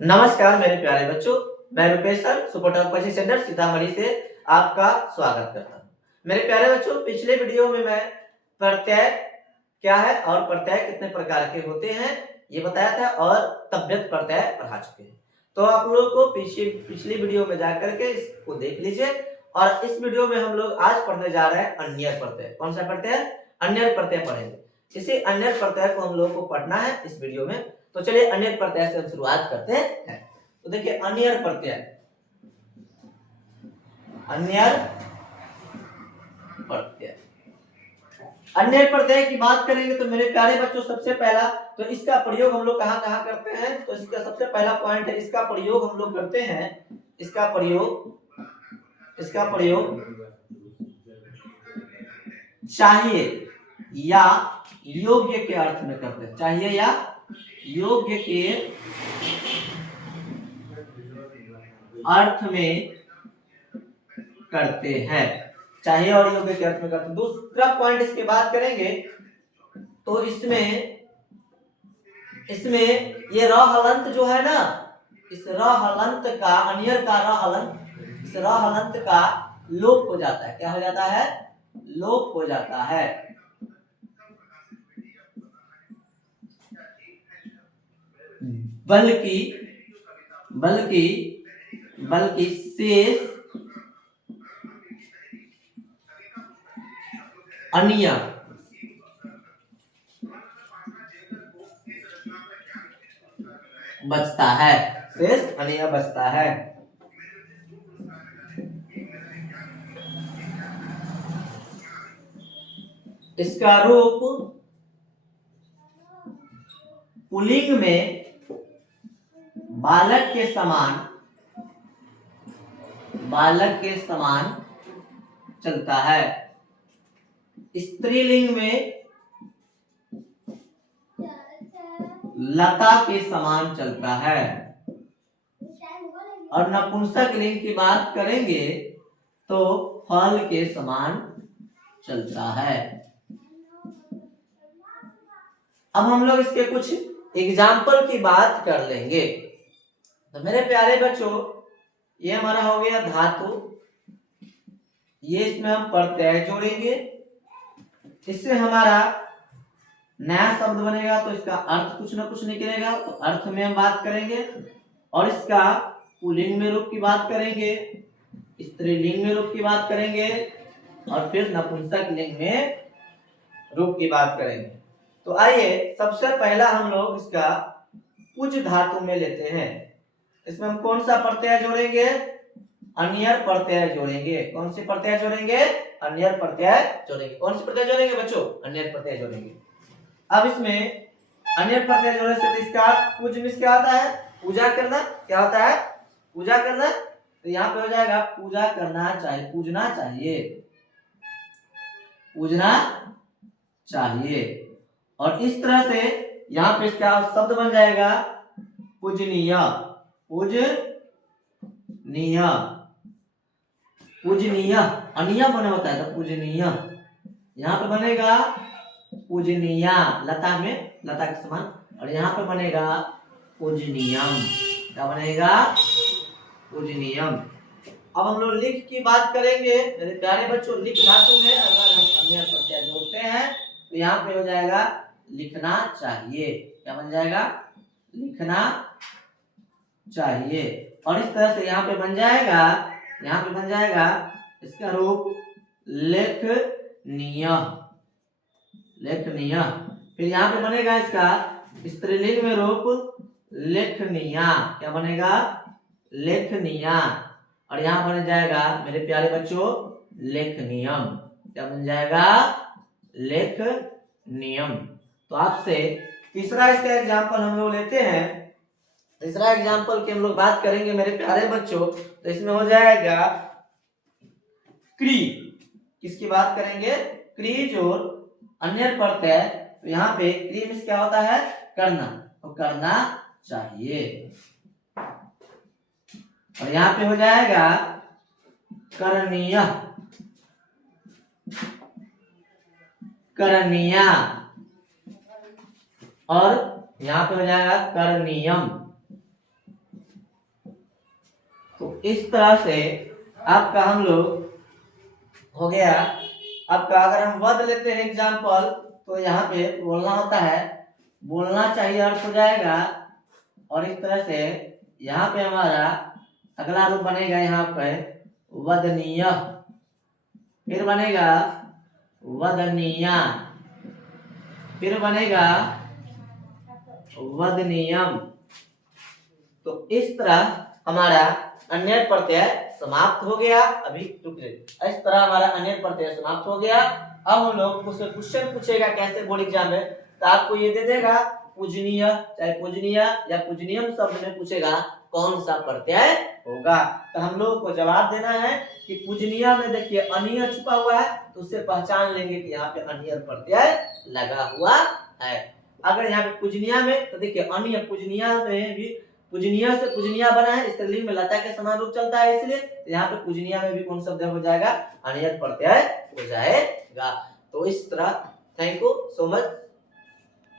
नमस्कार मेरे प्यारे बच्चों, मैं Rupesh sir super top coaching centre Sitamarhi से आपका स्वागत करता हूँ। मेरे प्यारे बच्चों, पिछले वीडियो में मैं प्रत्यय क्या है और प्रत्यय कितने प्रकार के होते हैं ये बताया था और तव्यत प्रत्यय पढ़ा चुके हैं। तो आप लोगों को पिछली वीडियो में जाकर के इसको देख लीजिए और इस वीडियो में हम लोग आज पढ़ने जा रहे हैं अन्य प्रत्यय। कौन सा प्रत्यय? अन्य प्रत्यय पढ़ेंगे। इसी अन्य प्रत्यय को हम लोगों को पढ़ना है इस वीडियो में। तो चलिए अन्य प्रत्यय से हम शुरुआत करते हैं। तो देखिए अन्य प्रत्यय, अन्य प्रत्यय, अन्य प्रत्यय की बात करेंगे तो मेरे प्यारे बच्चों सबसे पहला तो इसका प्रयोग हम लोग कहाँ करते हैं? तो इसका सबसे पहला पॉइंट है, इसका प्रयोग हम लोग करते हैं, इसका प्रयोग चाहिए या योग्य के अर्थ में करते हैं। चाहिए या योग्य के अर्थ में करते हैं। चाहिए और योग्य के अर्थ में करते हैं। दूसरा पॉइंट इसके बात करेंगे तो इसमें ये र हलंत जो है ना, इस र हलंत का अन्यर का र हलंत, इस र हलंत का लोप हो जाता है। क्या हो जाता है? लोप हो जाता है। बल्कि शेष अन्य बचता है, शेष अन्य बचता है। इसका रूप पुल्लिंग में बालक के समान चलता है, स्त्रीलिंग में लता के समान चलता है और नपुंसक लिंग की बात करेंगे तो फल के समान चलता है। अब हम लोग इसके कुछ एग्जाम्पल की बात कर लेंगे। तो मेरे प्यारे बच्चों, ये हमारा हो गया धातु, ये इसमें हम प्रत्यय जोड़ेंगे, इससे हमारा नया शब्द बनेगा तो इसका अर्थ कुछ ना कुछ निकलेगा, तो अर्थ में हम बात करेंगे और इसका पुल्लिंग में रूप की बात करेंगे, स्त्रीलिंग में रूप की बात करेंगे और फिर नपुंसक लिंग में रूप की बात करेंगे। तो आइए सबसे पहला हम लोग इसका कुछ धातु में लेते हैं। इसमें हम कौन सा प्रत्यय जोड़ेंगे? अन्यर प्रत्यय जोड़ेंगे। कौन सी प्रत्यय जोड़ेंगे? अन्यर प्रत्यय जोड़ेंगे। कौन सी प्रत्यय जोड़ेंगे बच्चों? अन्यर प्रत्यय जोड़ेंगे। अब इसमें अन्यर प्रत्यय जोड़ने से इसका पूज मिस क्या होता है? पूजा करना। क्या होता है? पूजा करना। तो यहाँ पे हो जाएगा पूजा करना चाहिए, पूजना चाहिए, पूजना चाहिए। और इस तरह से यहाँ पे इसका शब्द बन जाएगा पूजनीय, पूजनीय अनिया बना होता है तो पूजनीय, यहाँ पे बनेगा पूजनीय, लता में लता के समान, और यहाँ पे बनेगा पूजनीयम। क्या बनेगा? पूजनीयम। अब हम लोग लिख की बात करेंगे। मेरे प्यारे बच्चों, लिख धातु में अगर हम अन्य प्रत्यय जोड़ते हैं तो यहाँ पे हो जाएगा लिखना चाहिए। क्या बन जाएगा? लिखना चाहिए। और इस तरह से यहाँ पे बन जाएगा इसका रूप लेखनीय, फिर यहाँ पे बनेगा इसका स्त्रीलिंग में रूप लेखनिया। क्या बनेगा? लेखनिया। और यहाँ बन जाएगा मेरे प्यारे बच्चों लेखनियम। क्या बन जाएगा? लेखनियम। तो आपसे तीसरा इसका एग्जाम्पल हम लोग लेते हैं। तीसरा एग्जाम्पल की हम लोग बात करेंगे मेरे प्यारे बच्चों, तो इसमें हो जाएगा क्री। किसकी बात करेंगे? क्री जोड़ अन्य प्रत्यय। तो यहाँ पे क्री मीन्स क्या होता है? करना, तो करना चाहिए। और यहाँ पे हो जाएगा करणीय, और यहाँ पे हो जाएगा करणीयम। तो इस तरह से आपका हम लोग हो गया। आपका अगर हम वध लेते हैं एग्जाम्पल, तो यहाँ पे बोलना होता है, बोलना चाहिए अर्थ हो जाएगा। और इस तरह से यहाँ पे हमारा अगला रूप बनेगा यहाँ पे वदनीय, फिर बनेगा वदनीया, फिर बनेगा वदनीयम। तो इस तरह हमारा अन्य प्रत्यय समाप्त हो गया। अभी रुक जाइए, इस तरह हमारा अन्य प्रत्यय समाप्त हो गया। अब हम लोग उससे क्वेश्चन पूछेगा कैसे बोर्ड एग्जाम में, तो आपको ये दे देगा पूजनीय, चाहे पूजनीय या पूजनीयम शब्द में पूछेगा कौन सा प्रत्यय होगा। तो हम लोग को जवाब देना है कि पूजनीय में देखिए अनीय छुपा हुआ है, तो उससे पहचान लेंगे कि यहाँ पे अनीय प्रत्यय लगा हुआ है। अगर यहाँ पे पूजनीय में, तो देखिए अनीय पूजनीय में भी पूजनीय से पूजनीय बना है, स्त्रीलिंग में लता के समान रूप चलता है, इसलिए तो यहाँ पे पूजनीय में भी कौन शब्द हो जाएगा, अनीय प्रत्यय हो जाएगा। तो इस तरह थैंक यू सो मच।